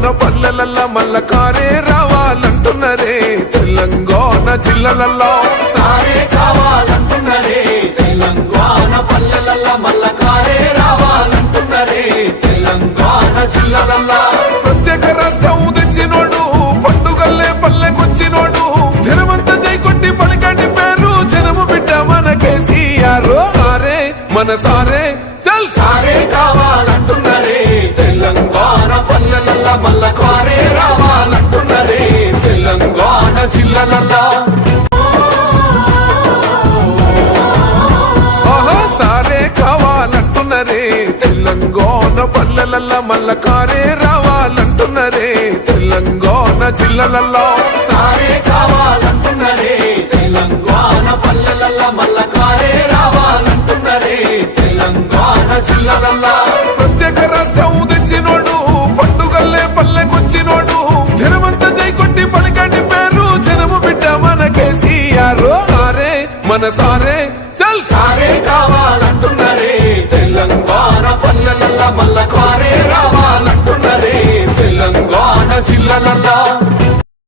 పల్లెలల్ల మల్ల కారే రావాలంటున్నరే. తెలంగాణ జిల్లలలో సారే కావాలంటున్నరే. తెలంగాణ పల్లెలల్ల మల్ల కారే రావాలంటున్నరే. తెలంగాణ జిల్లలల్లా ప్రత్యేక రాష్ట్రం తెచ్చినోడు పండుగల్లే పల్లెకొచ్చినోడు. జనమంత జై కొట్టి పలికండి పేరు జనము బిడ్డ మన కేసీఆర్ సారే మన సారే పల్లెలల్ల రావాలంటున్నది తెలంగాణ జిల్లలల్లా. ఆహా సారే కావాలంటున్నరే తెలంగాణ పల్లెలల్ల మల్ల కారే రావాలంటున్నరే తెలంగాణ జిల్లలలో సారే కావాలంటున్నరే తెలంగాణ పల్లెలల్ల మల్ల కారే రావాలంటున్నరే తెలంగాణ జిల్లలల్లా. ప్రత్యేక రాష్ట్రం తెచ్చినోడు వచ్చినోడు జనమంత జై కొట్టి పలికండి పేరు. జనము బిడ్డ మన కేసీఆర్. సారే మన సారే చల్. సారే కావాలంటున్నారే. తెలంగాణ పల్లెలల్ల మల్ల కారే రా.